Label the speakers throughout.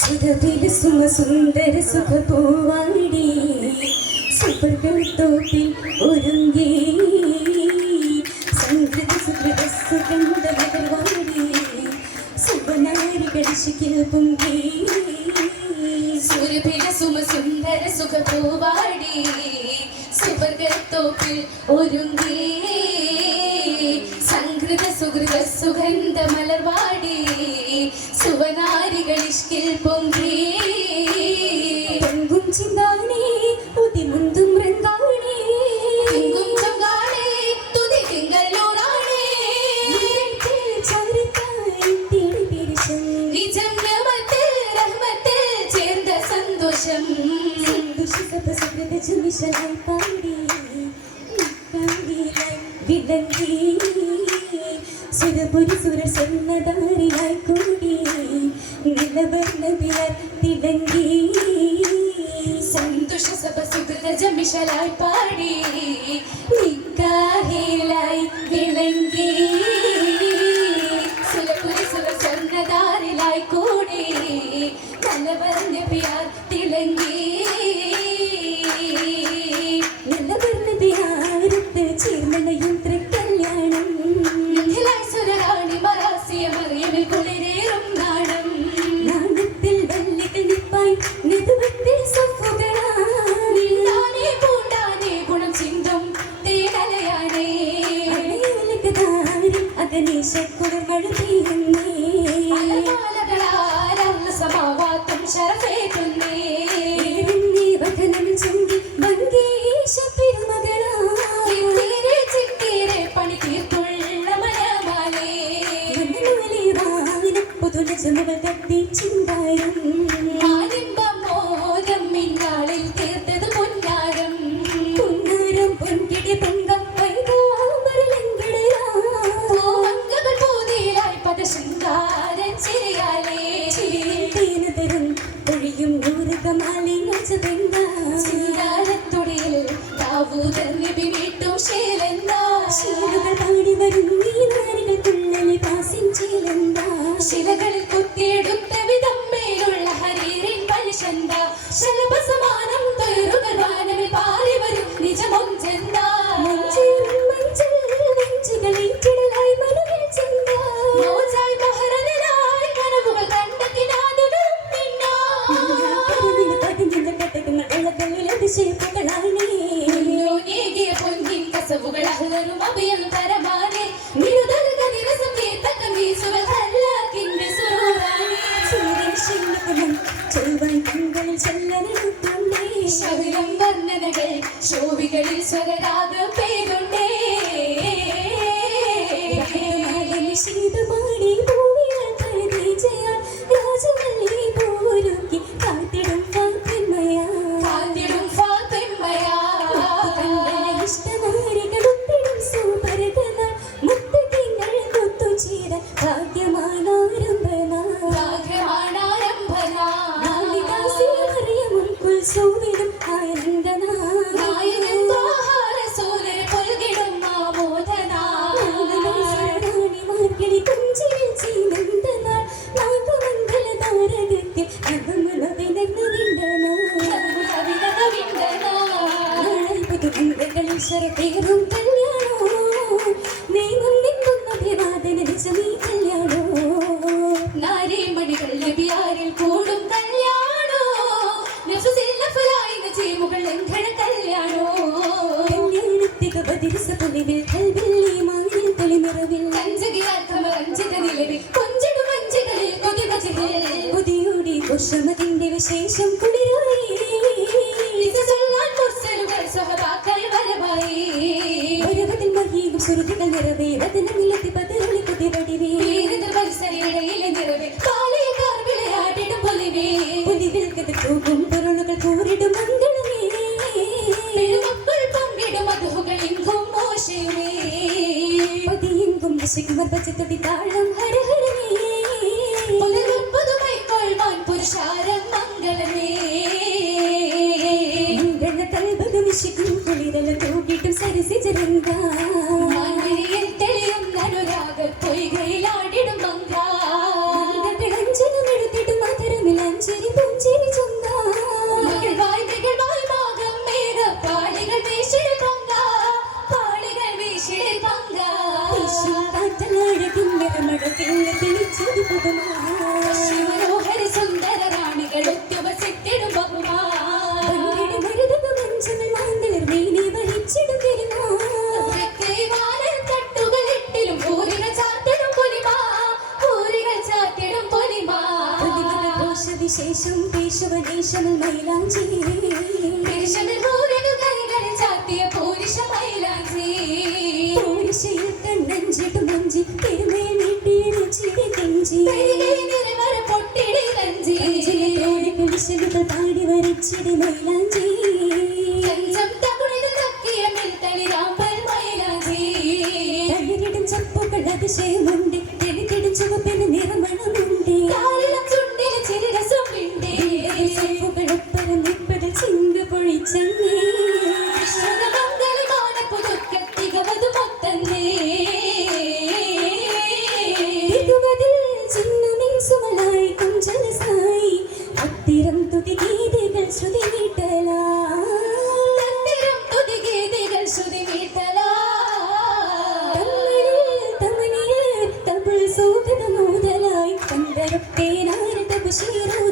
Speaker 1: സുരതിൽ സുമസുന്ദര സുഖപൂവാടി സുവർഗം തോപ്പിൽ ഒരുങ്ങി. സംകൃതി സുഹൃത സുഖമുടവാടി സുബനാരി കടിശിക്കൽ പൊങ്കി
Speaker 2: സുരഭില സുമസുന്ദര സുഖപൂവാടി സുവർഗ തോപ്പിൽ ഒരു
Speaker 1: വിശകൾ പാടി വിളങ്ങി സുരപുരി സുരർ സ്വന്തധാരിയായി കൂടി നിലവർണവിയർ തിളങ്ങി.
Speaker 2: സന്തോഷ സഭ സുഗതജമിഷലായി പാടി
Speaker 1: നിക്കാഹിലായി
Speaker 2: വിളങ്ങി. സുരപുരി സുരർ സ്വന്തധാരിലായി കൂടി നിലവർണവിയർ തിളങ്ങി. അബൂതന്നിബി നീട്ടും ശീലെന്താ
Speaker 1: ശീലുകൾ ഭാഗ്യമാനാരംഭന. ഭാഗ്യമാനാരംഭന. കാളിദാസിൽ അറിയമുൾക്കുൽ സൂര്യ ഈശ്വരത്തേകം കല്യാണോ നീ വന്നിക്കുന്ന അഭിവാദന ദിശ നീ കല്യാണോ
Speaker 2: നാരേമണികൾ ലബിയാരിൽ കൂടും കല്യാണോ? ചെയ്യുമുകൾ ലംഘന കല്യാണോ?
Speaker 1: കല്യാണത്തിക ബദിരിസ പൊലിവിൽ കൽവില്ലി പുരുഷന്മാർ പച്ചത്തൊടി താളം ഹരഹരമേ.
Speaker 2: പുതുമൈ കൊള്ളുവാൻ പുരുഷാരം മംഗളമേ.
Speaker 1: തലപക വിശക്കും കുളിരല തൂക്കിട്ടും
Speaker 2: സരസിചരങ്കാ
Speaker 1: പുതുമാ
Speaker 2: മനോഹര സുന്ദര റാണികൾ ഒത്തുവസിത്തിടും ബഹുമാ
Speaker 1: പങ്കിട് മരുതക മഞ്ചങ്ങൾ മാന്തളിർ വീണി വഹിച്ചിടും
Speaker 2: തട്ടുകളിട്ടിലും പൂരികൾ ചാത്തിടും പൊലിമാ. പൂരികൾ ചാത്തിടും പൊലിമാ.
Speaker 1: കോശവിശേഷം കേശവദേശമൽ മൈലാഞ്ചി.
Speaker 2: ദേശമിൽ
Speaker 1: പാടി വരച്ചിടി മൈലാഞ്ചി. തളിരിടും ചപ്പുകൾ അതിശയമുണ്ട് തെളിത്തിടും ചുവപ്പിന് നിറമണമുണ്ട് അത്തിരം തുതി ഗീതികൾ ശ്രുതി വീട്ടലാ
Speaker 2: തുതി തുതിഗീതികൾ ശ്രുതി വീട്ടലാ
Speaker 1: തമിഴിൽ തമിഴ് സൗഹൃദ മൂതലായി കണ്ടരത്തേനാരത ബഷീറൂതലാ
Speaker 2: തന്തരുൾ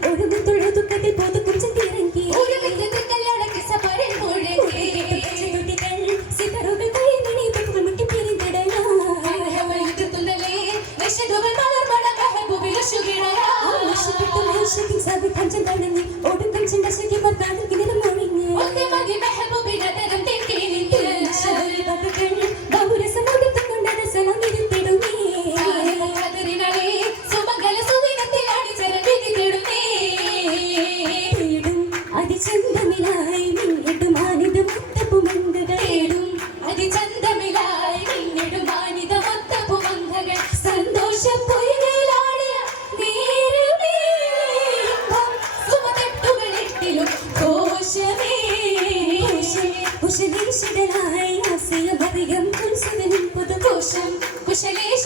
Speaker 2: ഒന്നേ മതി മെഹബൂബിനതരം തെറ്റി നിന്നില്ല కోసం కుశలేష